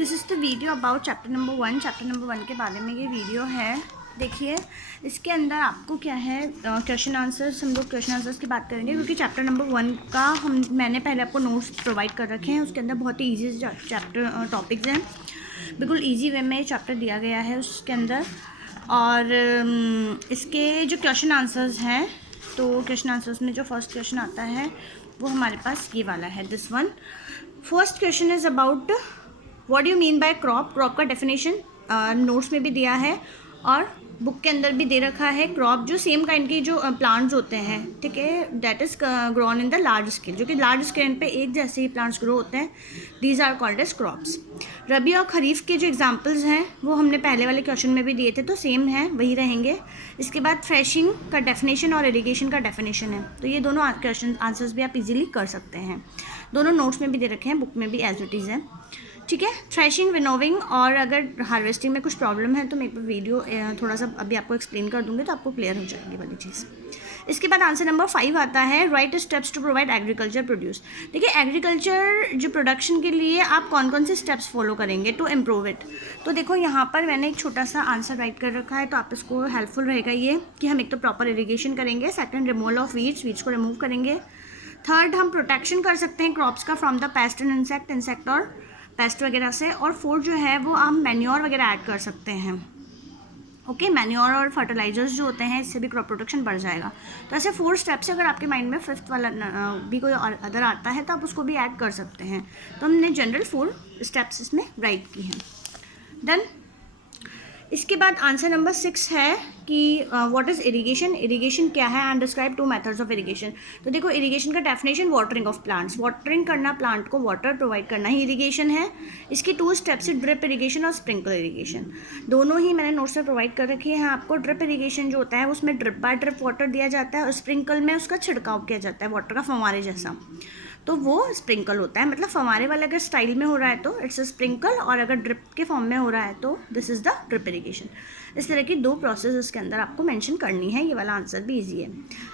This is the video about chapter number 1। Chapter number 1 के बारे में ये वीडियो है। देखिए इसके अंदर आपको क्या है, क्वेश्चन आंसर्स, हम लोग क्वेश्चन आंसर्स की बात करेंगे क्योंकि चैप्टर नंबर 1 का मैंने पहले आपको नोट्स प्रोवाइड कर रखे हैं। उसके अंदर बहुत ही ईजी चैप्टर टॉपिक्स हैं, बिल्कुल ईजी वे में ये चैप्टर दिया गया है उसके अंदर। और इसके जो क्वेश्चन आंसर्स हैं, तो क्वेश्चन आंसर्स में जो फर्स्ट क्वेश्चन आता है वो हमारे पास ये वाला है, this one. First question is about what do you mean by crop. Crop का डेफिनेशन नोट्स में भी दिया है और बुक के अंदर भी दे रखा है। क्रॉप जो सेम काइंड की जो प्लांट्स होते हैं, ठीक है, that is grown in the large scale, जो कि लार्ज स्केल पे एक जैसे ही प्लांट्स ग्रो होते हैं, these are called as crops. Rabi और खरीफ के जो एग्जांपल्स हैं वो हमने पहले वाले क्वेश्चन में भी दिए थे, तो सेम है, वही रहेंगे। इसके बाद थ्रेशिंग का डेफिनेशन और इरिगेशन का डेफिनेशन है, तो ये दोनों क्वेश्चन आंसर्स भी आप इजीली कर सकते हैं। दोनों नोट्स में भी दे रखे हैं, बुक में भी एज इट इज़ है, ठीक है। थ्रेशिंग, विनोविंग और अगर हार्वेस्टिंग में कुछ प्रॉब्लम है तो मैं एक वीडियो थोड़ा सा अभी आपको एक्सप्लेन कर दूंगी, तो आपको क्लियर हो जाएगी वाली चीज़। इसके बाद आंसर नंबर 5 आता है, right steps to provide agriculture produce. देखिए एग्रीकल्चर जो प्रोडक्शन के लिए आप कौन कौन से स्टेप्स फॉलो करेंगे टू इम्प्रूव इट। तो देखो यहाँ पर मैंने एक छोटा सा आंसर राइट कर रखा है, तो आप इसको हेल्पफुल रहेगा ये कि हम एक तो प्रॉपर इरीगेशन करेंगे, सेकेंड रिमूवल ऑफ वीड्स को रिमूव करेंगे, थर्ड हम प्रोटेक्शन कर सकते हैं क्रॉप्स का from the paste and insect और पेस्ट वगैरह से, और फोर्थ जो है वो हम मैन्योर वगैरह ऐड कर सकते हैं। ओके, मैन्योर और फर्टिलाइजर्स जो होते हैं, इससे भी क्रॉप प्रोटेक्शन बढ़ जाएगा। तो ऐसे 4 स्टेप्स, अगर आपके माइंड में फिफ्थ वाला भी कोई अदर आता है तो आप उसको भी ऐड कर सकते हैं। तो हमने जनरल 4 स्टेप्स इसमें राइट की हैं। डन। इसके बाद आंसर नंबर 6 है कि व्हाट इज़ इरिगेशन। इरिगेशन क्या है and describe 2 methods of irrigation. तो देखो इरिगेशन का definition, watering of plants, watering करना, प्लांट को वाटर प्रोवाइड करना ही इरिगेशन है। इसकी 2 स्टेप्स है, ड्रिप इरिगेशन और स्प्रिंकल इरिगेशन। दोनों ही मैंने नोट्स में प्रोवाइड कर रखी है आपको। ड्रिप इरिगेशन जो होता है उसमें ड्रिप बाय ड्रिप वाटर दिया जाता है और स्प्रिंकल में उसका छिड़काव किया जाता है वाटर का, फव्वारे जैसा, तो वो स्प्रिंकल होता है। मतलब फव्वारे वाला अगर स्टाइल में हो रहा है तो इट्स अ स्प्रिंकल, और अगर ड्रिप के फॉर्म में हो रहा है तो this is the drip irrigation. इस तरह की 2 प्रोसेस इसके अंदर आपको मेंशन करनी है। ये वाला आंसर भी इजी है।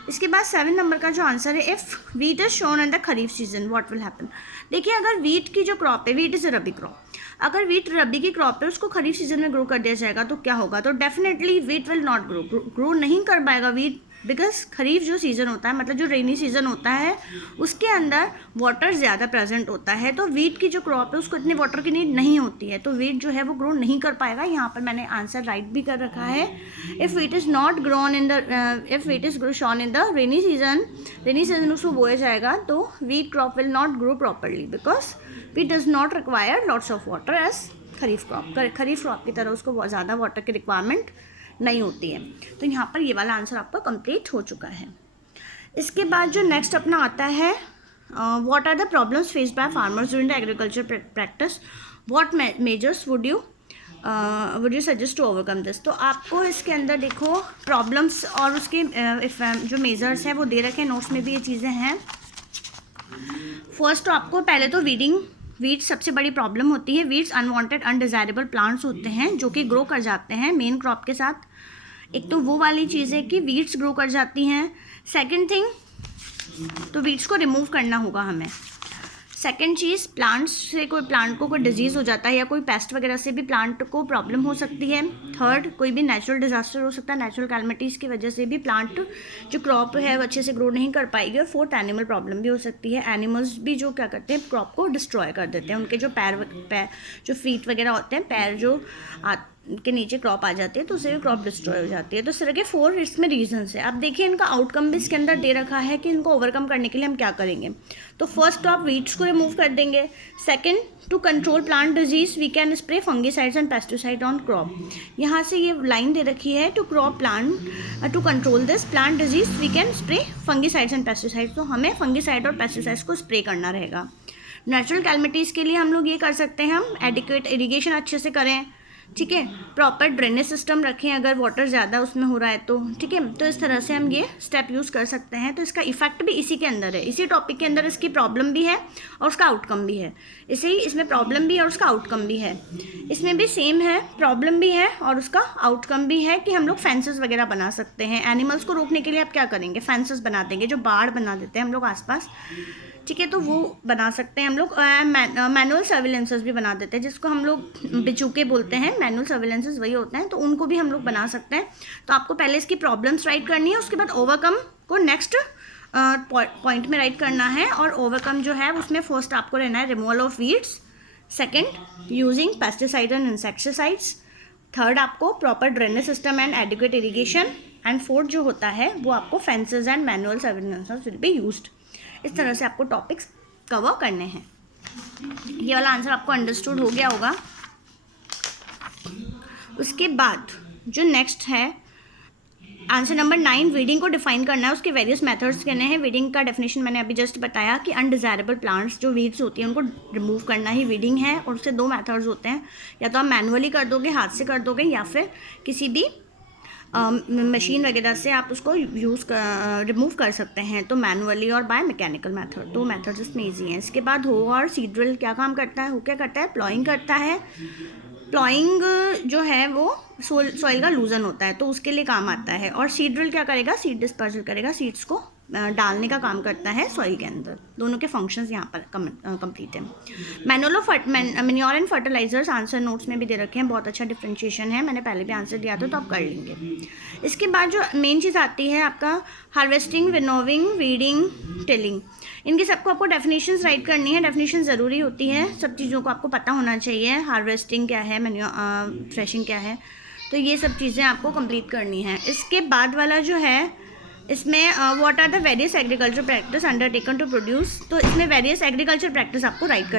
इसके बाद 7 नंबर का जो आंसर है, if wheat is shown in the kharif season what will happen. देखिए अगर वीट की जो क्रॉप है, wheat is a rabi crop, अगर वीट रबी की क्रॉप है उसको खरीफ सीजन में ग्रो कर दिया जाएगा तो क्या होगा। तो definitely wheat will not grow नहीं कर पाएगा वीट, बिकॉज खरीफ जो सीज़न होता है, मतलब जो रेनी सीज़न होता है, उसके अंदर वाटर ज़्यादा प्रेजेंट होता है, तो वीट की जो क्रॉप है उसको इतने वाटर की नीड नहीं होती है, तो वीट जो है वो ग्रो नहीं कर पाएगा। यहाँ पर मैंने आंसर राइट भी कर रखा है, if wheat is not grown in the if wheat is sown in the rainy season उसको बोया जाएगा तो wheat crop will not grow properly, because wheat does not require lots of water as kharif crop. Kharif crop की तरह उसको बहुत ज़्यादा water की रिक्वायरमेंट नहीं होती है। तो यहाँ पर ये वाला आंसर आपका कंप्लीट हो चुका है। इसके बाद जो नेक्स्ट अपना आता है, what are the problems faced by farmers during the agriculture practice, what measures would you suggest to overcome this. तो आपको इसके अंदर देखो प्रॉब्लम्स और उसके जो मेजर्स हैं वो दे रखे हैं, नोट्स में भी ये चीज़ें हैं। फर्स्ट तो आपको पहले तो वीड्स सबसे बड़ी प्रॉब्लम होती है। वीड्स अनवांटेड अनडिजायरेबल प्लांट्स होते हैं जो कि ग्रो कर जाते हैं मेन क्रॉप के साथ। एक तो वो वाली चीज़ है कि वीड्स ग्रो कर जाती हैं। सेकंड थिंग, तो वीड्स को रिमूव करना होगा हमें। सेकंड चीज़, प्लांट्स से प्लांट को कोई डिजीज़ हो जाता है या कोई पेस्ट वगैरह से भी प्लांट को प्रॉब्लम हो सकती है। थर्ड, कोई भी नेचुरल डिजास्टर हो सकता है, नेचुरल कैलमिटीज़ की वजह से भी प्लांट जो क्रॉप है वो अच्छे से ग्रो नहीं कर पाएगी। और फोर्थ, एनिमल प्रॉब्लम भी हो सकती है। एनिमल्स भी जो क्या करते हैं, क्रॉप को डिस्ट्रॉय कर देते हैं। उनके जो पैर जो फीट वगैरह होते हैं, पैर जो के नीचे क्रॉप आ जाती है तो उससे भी क्रॉप डिस्ट्रॉय हो जाती है। तो इस तरह के 4 इसमें रीजंस है। अब देखिए इनका आउटकम भी इसके अंदर दे रखा है कि इनको ओवरकम करने के लिए हम क्या करेंगे। तो फर्स्ट तो आप वीड्स को रिमूव कर देंगे। Second, to control plant disease we can spray fungicides and pesticide on crop. यहाँ से ये लाइन दे रखी है, to control this plant disease we can spray fungicides and pesticides. तो हमें फंगीसाइड और पेस्टिसाइड्स को स्प्रे करना रहेगा। नेचुरल कैलमिटीज़ के लिए हम लोग ये कर सकते हैं, हम एडिक्वेट इरीगेशन अच्छे से करें, ठीक है, प्रॉपर ड्रेनेज सिस्टम रखें अगर वाटर ज़्यादा उसमें हो रहा है तो, ठीक है। तो इस तरह से हम ये स्टेप यूज़ कर सकते हैं। तो इसका इफेक्ट भी इसी के अंदर है, इसी टॉपिक के अंदर इसकी प्रॉब्लम भी है और उसका आउटकम भी है। इसे ही इसमें प्रॉब्लम भी है और उसका आउटकम भी है। इसमें भी सेम है, प्रॉब्लम भी है और उसका आउटकम भी है कि हम लोग फेंसेस वगैरह बना सकते हैं। एनिमल्स को रोकने के लिए आप क्या करेंगे, फेंसेस बना देंगे, जो बाड़ बना देते हैं हम लोग आसपास, ठीक है, तो वो बना सकते हैं हम लोग। मैनुअल सर्विलेंसेस भी बना देते हैं, जिसको हम लोग बिचूके बोलते हैं। मैनुअल सर्विलेंसेस वही होते हैं, तो उनको भी हम लोग बना सकते हैं। तो आपको पहले इसकी प्रॉब्लम्स राइट करनी है, उसके बाद ओवरकम को नेक्स्ट पॉइंट में राइट करना है। और ओवरकम जो है उसमें फर्स्ट आपको रहना है removal of weeds, second using pesticide and insecticides, third आपको proper drainage system and adequate irrigation, and fourth जो होता है वो आपको fences and manual surveillances will be used. इस तरह से आपको टॉपिक्स कवर करने हैं। ये वाला आंसर आपको अंडरस्टूड हो गया होगा। उसके बाद जो नेक्स्ट है आंसर नंबर 9, वीडिंग को डिफाइन करना है, उसके वेरियस मेथड्स कहने हैं। वीडिंग का डेफिनेशन मैंने अभी जस्ट बताया कि अनडिज़ायरेबल प्लांट्स जो वीड्स होती हैं उनको रिमूव करना ही वीडिंग है। और उसके 2 मेथड्स होते हैं, या तो आप मैनुअली कर दोगे, हाथ से कर दोगे, या फिर किसी भी मशीन वगैरह से आप उसको रिमूव कर सकते हैं, तो मैनुअली और बाय मैकेनिकल मेथड। 2 मेथड्स इसमें ईजी हैं। इसके बाद हो और सीड ड्रिल क्या काम करता है? हो क्या करता है? प्लॉइंग करता है। प्लॉइंग जो है वो सॉइल का लूजन होता है, तो उसके लिए काम आता है। और सीड ड्रिल क्या करेगा? सीड डिस्पर्सल करेगा, सीड्स को डालने का काम करता है सॉइल के अंदर। दोनों के फंक्शंस यहाँ पर कंप्लीट है। Manual of manure and fertilizers answer notes में भी दे रखे हैं, बहुत अच्छा डिफ्रेंशिएशन है, मैंने पहले भी आंसर दिया था तो आप कर लेंगे। इसके बाद जो मेन चीज़ आती है आपका हार्वेस्टिंग, विनोविंग, वीडिंग, टिलिंग। इनकी सबको आपको डेफिनेशंस राइट करनी है। डेफिनेशन ज़रूरी होती है, सब चीज़ों को आपको पता होना चाहिए। हार्वेस्टिंग क्या है, थ्रेशिंग क्या है, तो ये सब चीज़ें आपको कंप्लीट करनी है। इसके बाद वाला जो है इसमें what are the various agriculture practice undertaken to produce, तो इसमें वेरियस एग्रीकल्चर प्रैक्टिस आपको राइट